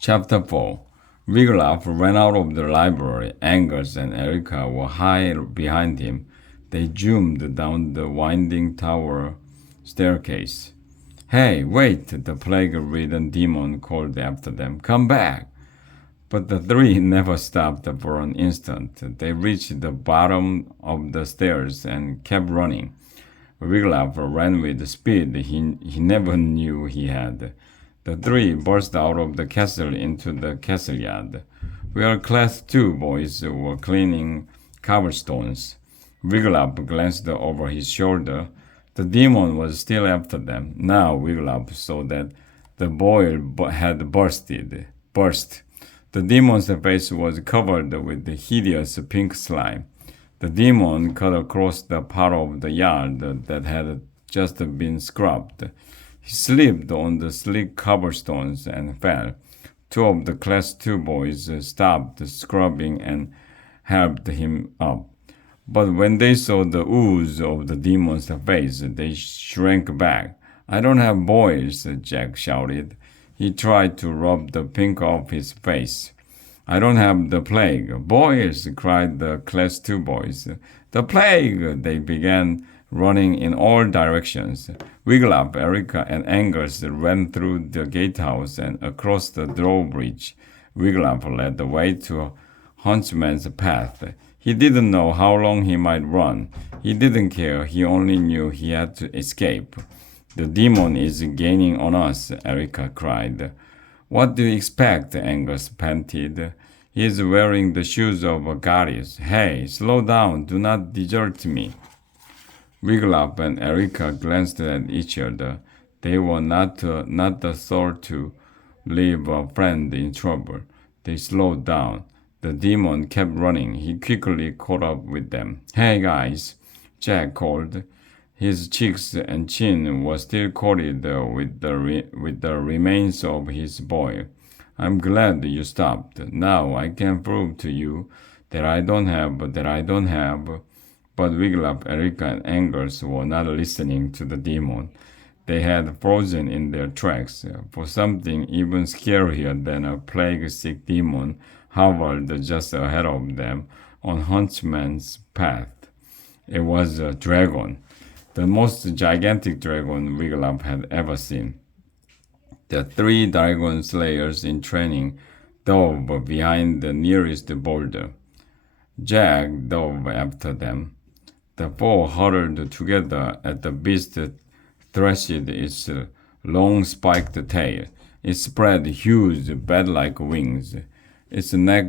Chapter 4. Wiglaf ran out of the library. Angus and Erica were high behind him. They zoomed down the winding tower staircase. Hey, wait! The plague-ridden demon called after them. Come back! But the three never stopped for an instant. They reached the bottom of the stairs and kept running. Wiglaf ran with the speed he never knew he had. The three burst out of the castle into the castle yard, where Class 2 boys were cleaning cobblestones. Wiglaf glanced over his shoulder. The demon was still after them. Now Wiglaf saw that the boil had burst. The demon's face was covered with hideous pink slime. The demon cut across the part of the yard that had just been scrubbed. He slipped on the slick cobblestones and fell. Two of the Class 2 boys stopped scrubbing and helped him up. But when they saw the ooze of the demon's face, they shrank back. I don't have boils, Jack shouted. He tried to rub the pink off his face. I don't have the plague. Boils, cried the Class 2 boys. The plague! They began running in all directions. Wiglaf, Erica, and Angus ran through the gatehouse and across the drawbridge. Wiglaf led the way to Huntsman's path. He didn't know how long he might run. He didn't care. He only knew he had to escape. The demon is gaining on us, Erica cried. What do you expect? Angus panted. He is wearing the shoes of a goddess. Hey, slow down. Do not desert me. Wiglaf and Erica glanced at each other. They were not the sort to leave a friend in trouble. They slowed down. The demon kept running. He quickly caught up with them. Hey guys, Jack called. His cheeks and chin were still coated with the remains of his boil. I'm glad you stopped. Now I can prove to you that I don't have. But Wiglaf, Erica, and Angus were not listening to the demon. They had frozen in their tracks, for something even scarier than a plague-sick demon hovered just ahead of them on Huntsman's path. It was a dragon, the most gigantic dragon Wiglaf had ever seen. The three dragon slayers in training dove behind the nearest boulder. Jack dove after them. The four huddled together as the beast threshed its long spiked tail. It spread huge bat-like wings. Its neck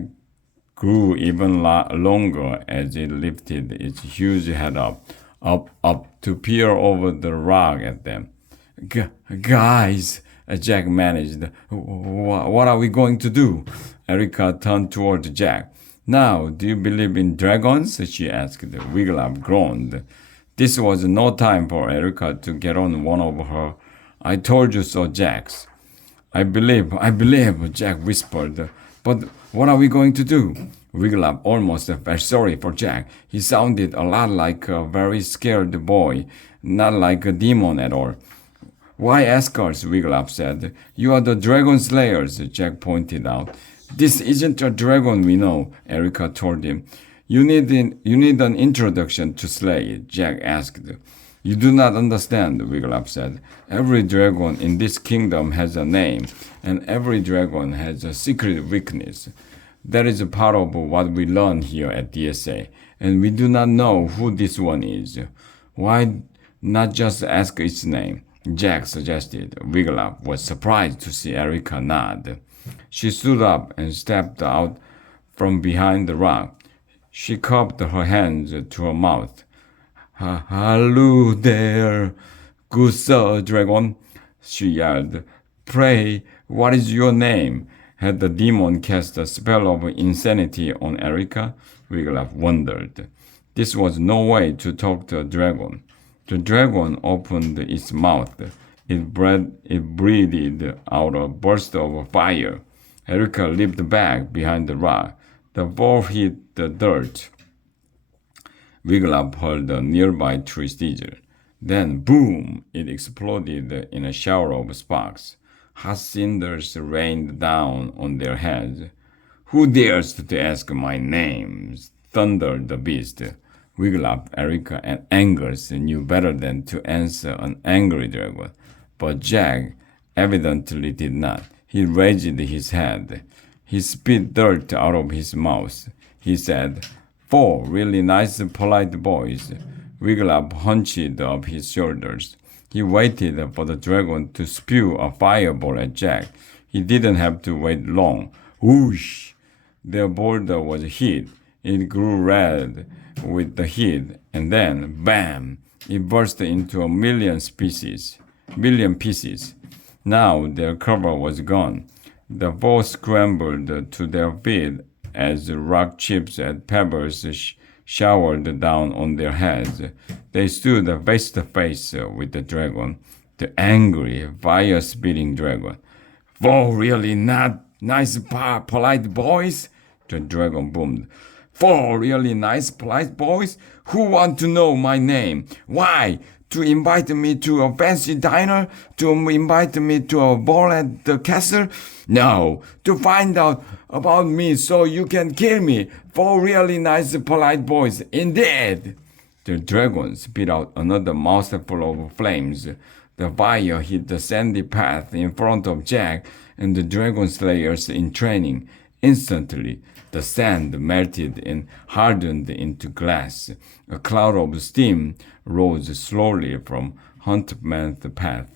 grew even longer as it lifted its huge head up to peer over the rock at them. Guys, Jack managed. What are we going to do? Erica turned toward Jack. Now, do you believe in dragons? She asked. Wiglaf groaned. This was no time for Erica to get on one of her I told you so Jacks. I believe, Jack whispered. But what are we going to do? Wiglaf almost felt sorry for Jack. He sounded a lot like a very scared boy, not like a demon at all. Why ask us? Wiglaf said. You are the dragon slayers, Jack pointed out. This isn't a dragon we know, Erica told him. You need an introduction to slay, Jack asked. You do not understand, Wiglaf said. Every dragon in this kingdom has a name, and every dragon has a secret weakness. That is a part of what we learn here at DSA, and we do not know who this one is. Why not just ask its name? Jack suggested. Wiglaf was surprised to see Erica nod. She stood up and stepped out from behind the rock. She cupped her hands to her mouth. Hello there, good sir dragon, she yelled. Pray, what is your name? Had the demon cast a spell of insanity on Erica? Wiglaf wondered. This was no way to talk to a dragon. The dragon opened its mouth. It breathed out a burst of fire. Erica leaped back behind the rock. The ball hit the dirt. Wiglaf heard a nearby tree sizzle. Then, boom! It exploded in a shower of sparks. Hot cinders rained down on their heads. Who dares to ask my name? Thundered the beast. Wiglaf, Erica, and Angus knew better than to answer an angry dragon, but Jack evidently did not. He raised his head. He spit dirt out of his mouth. He said, "Four really nice, polite boys." Wiglaf hunched up his shoulders. He waited for the dragon to spew a fireball at Jack. He didn't have to wait long. Whoosh! The boulder was hit. It grew red with the heat, and then, bam! It burst into a million pieces. Now their cover was gone. The four scrambled to their feet as rock chips and pebbles showered down on their heads. They stood face to face with the dragon, the angry, fire-spitting dragon. "Four really not nice, polite boys?" the dragon boomed. "Four really nice, polite boys who want to know my name. Why? To invite me to a fancy diner? To invite me to a ball at the castle? No, to find out about me so you can kill me. Four really nice, polite boys, indeed." The dragon spit out another mouthful of flames. The fire hit the sandy path in front of Jack and the dragon slayers in training. Instantly, the sand melted and hardened into glass. A cloud of steam rose slowly from Huntman's path.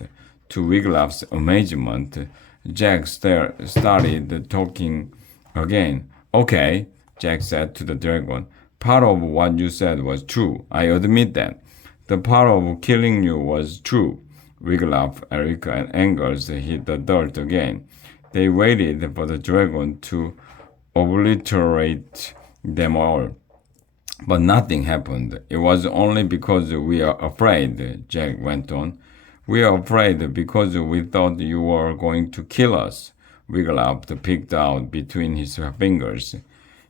To Wiglaf's amazement, Jack started talking again. "Okay," Jack said to the dragon. "Part of what you said was true. I admit that. The part of killing you was true." Wiglaf, Erica, and Angus hit the dirt again. They waited for the dragon to obliterate them all. But nothing happened. "It was only because we are afraid," Jack went on. "We are afraid because we thought you were going to kill us." Wiglaf picked out between his fingers.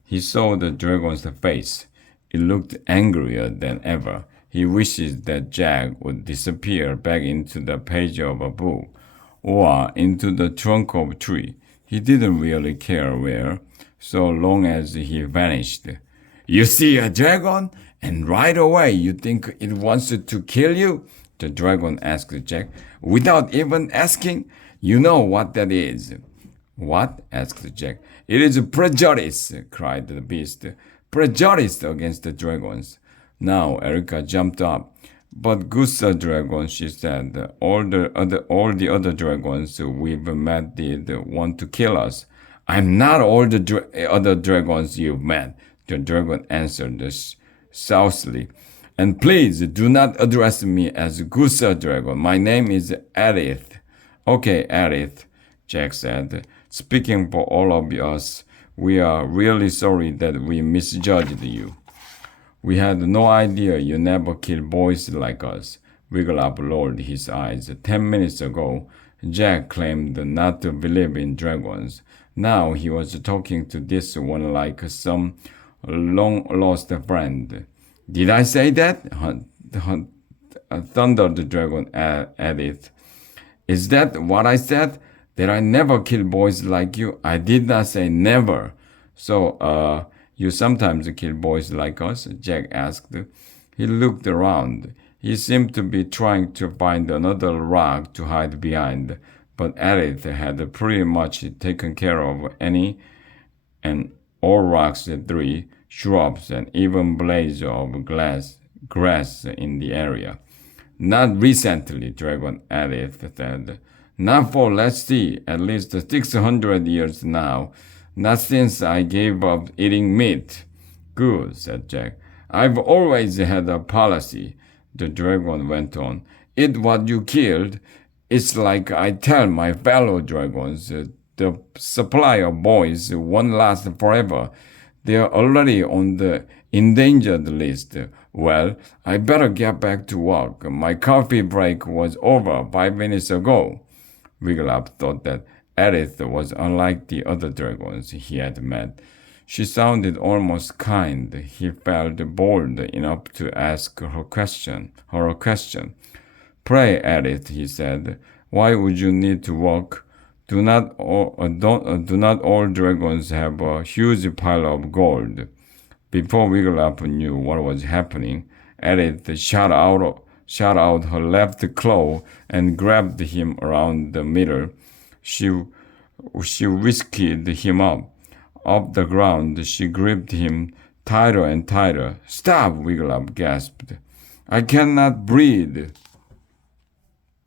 He saw the dragon's face. It looked angrier than ever. He wishes that Jack would disappear back into the page of a book or into the trunk of a tree. He didn't really care where, so long as he vanished. "You see a dragon, and right away you think it wants to kill you?" the dragon asked Jack. "Without even asking? You know what that is." "What?" asked Jack. "It is prejudice," cried the beast. "Prejudice against the dragons." Now Erica jumped up. "But Gusa Dragon," she said, all the other dragons we've met did want to kill us." "I'm not all the other dragons you've met," the dragon answered saucily. "And please do not address me as Gusa Dragon. My name is Aerith." "Okay, Aerith," Jack said. "Speaking for all of us, we are really sorry that we misjudged you. We had no idea you never killed boys like us." Wiglaf lowered his eyes. 10 minutes ago, Jack claimed not to believe in dragons. Now he was talking to this one like some long-lost friend. "Did I say that?" thundered the dragon at it. "Is that what I said? That I never kill boys like you? I did not say never." "So, you sometimes kill boys like us?" Jack asked. He looked around. He seemed to be trying to find another rock to hide behind, but Aerith had pretty much taken care of any and all rocks, trees, shrubs, and even blades of grass in the area. "Not recently," Dragon Aerith said. "Not for, let's see, at least 600 years now. Not since I gave up eating meat." "Good," said Jack. "I've always had a policy," the dragon went on. "Eat what you killed. It's like I tell my fellow dragons, the supply of boys won't last forever. They're already on the endangered list. Well, I better get back to work. My coffee break was over 5 minutes ago." Wiglaf thought that Aerith was unlike the other dragons he had met. She sounded almost kind. He felt bold enough to ask her a question. "Pray, Aerith," he said, "why would you need to work? Do not all dragons have a huge pile of gold? Before Wigglytuff knew what was happening, Edith shot out her left claw and grabbed him around the middle. She whisked him up. Off the ground, she gripped him tighter and tighter. Stop! Wigglytuff gasped. I cannot breathe.